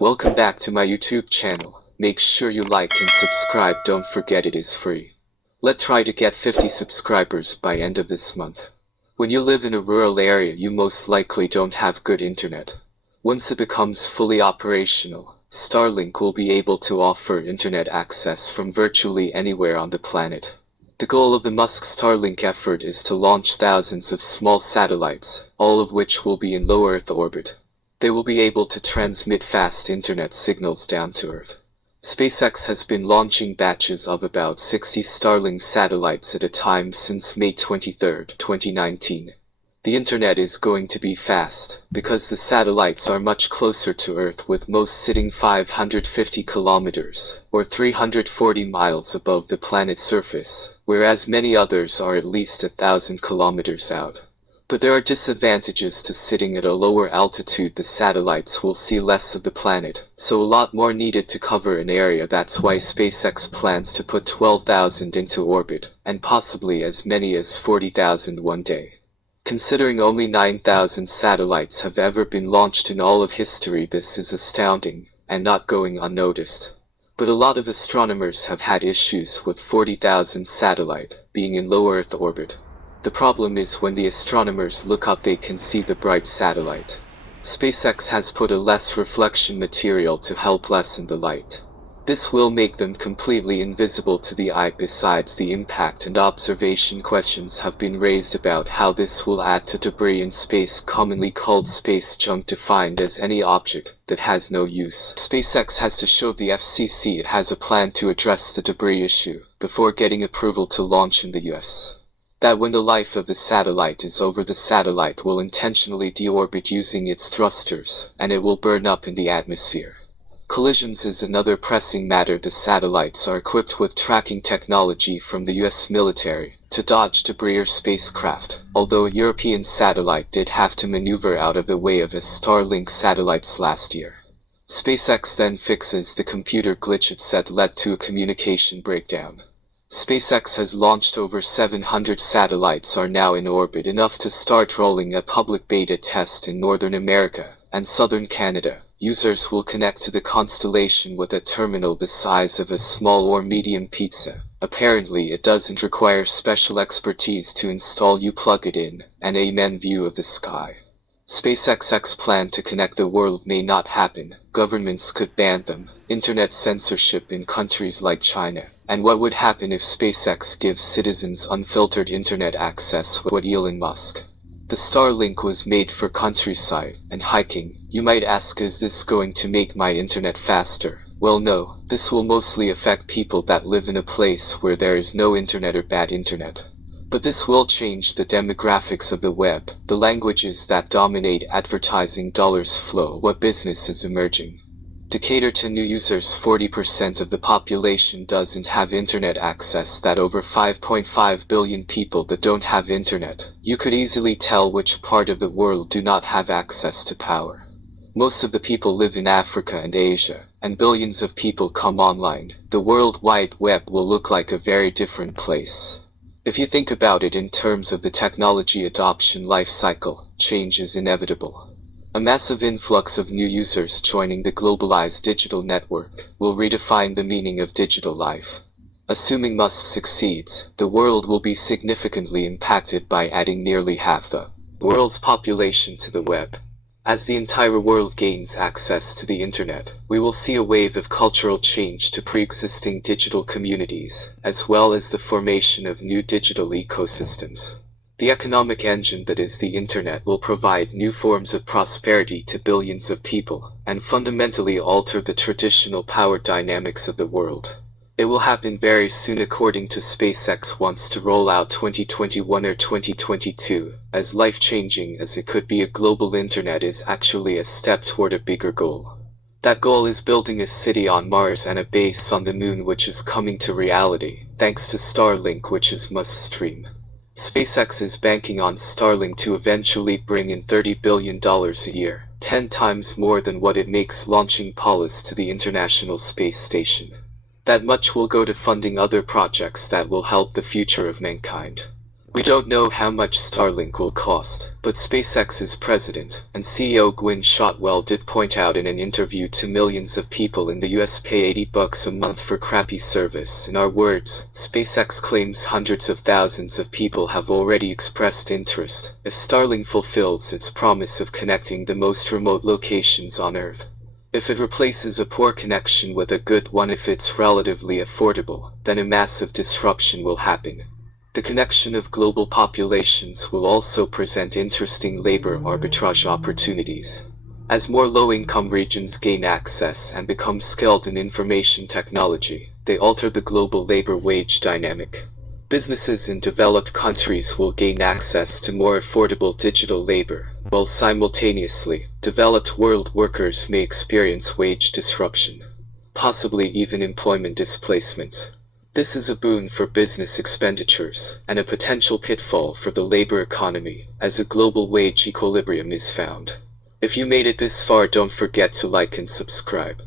Welcome back to my YouTube channel. Make sure you like and subscribe, don't forget it is free. Let's try to get 50 subscribers by end of this month. When you live in a rural area, you most likely don't have good internet. Once it becomes fully operational, Starlink will be able to offer internet access from virtually anywhere on the planet. The goal of the Musk Starlink effort is to launch thousands of small satellites, all of which will be in low Earth orbit. They will be able to transmit fast internet signals down to Earth. SpaceX has been launching batches of about 60 Starlink satellites at a time since May 23, 2019. The internet is going to be fast, because the satellites are much closer to Earth, with most sitting 550 kilometers, or 340 miles above the planet's surface, whereas many others are at least 1,000 kilometers out. But there are disadvantages to sitting at a lower altitude. The satellites will see less of the planet, so a lot more needed to cover an area. That's why SpaceX plans to put 12,000 into orbit, and possibly as many as 40,000 one day. Considering only 9,000 satellites have ever been launched in all of history, this is astounding, and not going unnoticed. But a lot of astronomers have had issues with 40,000 satellite being in low Earth orbit. The problem is when the astronomers look up, they can see the bright satellite. SpaceX has put a less reflection material to help lessen the light. This will make them completely invisible to the eye. Besides, the impact and observation questions have been raised about how this will add to debris in space, commonly called space junk, defined as any object that has no use. SpaceX has to show the FCC it has a plan to address the debris issue before getting approval to launch in the US. That when the life of the satellite is over, the satellite will intentionally deorbit using its thrusters, and it will burn up in the atmosphere. Collisions is another pressing matter. The satellites are equipped with tracking technology from the US military to dodge debris or spacecraft, although a European satellite did have to maneuver out of the way of a Starlink satellites last year. SpaceX then fixes the computer glitch it said led to a communication breakdown. SpaceX has launched over 700 satellites are now in orbit, enough to start rolling a public beta test in Northern America and Southern Canada. Users will connect to the constellation with a terminal the size of a small or medium pizza. Apparently it doesn't require special expertise to install. You plug it in, and amen view of the sky. SpaceX's plan to connect the world may not happen. Governments could ban them, internet censorship in countries like China. And what would happen if SpaceX gives citizens unfiltered internet access? What Elon Musk? The Starlink was made for countryside and hiking. You might ask, is this going to make my internet faster? Well, no, this will mostly affect people that live in a place where there is no internet or bad internet. But this will change the demographics of the web, the languages that dominate advertising dollars flow, what business is emerging. To cater to new users, 40% of the population doesn't have internet access. That over 5.5 billion people that don't have internet. You could easily tell which part of the world do not have access to power. Most of the people live in Africa and Asia, and billions of people come online. The World Wide Web will look like a very different place. If you think about it in terms of the technology adoption life cycle, change is inevitable. A massive influx of new users joining the globalized digital network will redefine the meaning of digital life. Assuming Musk succeeds, the world will be significantly impacted by adding nearly half the world's population to the web. As the entire world gains access to the internet, we will see a wave of cultural change to pre-existing digital communities, as well as the formation of new digital ecosystems. The economic engine that is the internet will provide new forms of prosperity to billions of people, and fundamentally alter the traditional power dynamics of the world. It will happen very soon. According to SpaceX, wants to roll out 2021 or 2022. As life-changing as it could be, a global internet is actually a step toward a bigger goal. That goal is building a city on Mars and a base on the moon, which is coming to reality, thanks to Starlink, which is Musk's dream. SpaceX is banking on Starlink to eventually bring in $30 billion a year, 10 times more than what it makes launching Polaris to the International Space Station. That much will go to funding other projects that will help the future of mankind. We don't know how much Starlink will cost, but SpaceX's president and CEO Gwynne Shotwell did point out in an interview to millions of people in the US pay $80 a month for crappy service. In our words, SpaceX claims hundreds of thousands of people have already expressed interest if Starlink fulfills its promise of connecting the most remote locations on Earth. If it replaces a poor connection with a good one, if it's relatively affordable, then a massive disruption will happen. The connection of global populations will also present interesting labor arbitrage opportunities. As more low-income regions gain access and become skilled in information technology, they alter the global labor wage dynamic. Businesses in developed countries will gain access to more affordable digital labor, while simultaneously, developed world workers may experience wage disruption, possibly even employment displacement. This is a boon for business expenditures, and a potential pitfall for the labor economy, as a global wage equilibrium is found. If you made it this far, don't forget to like and subscribe.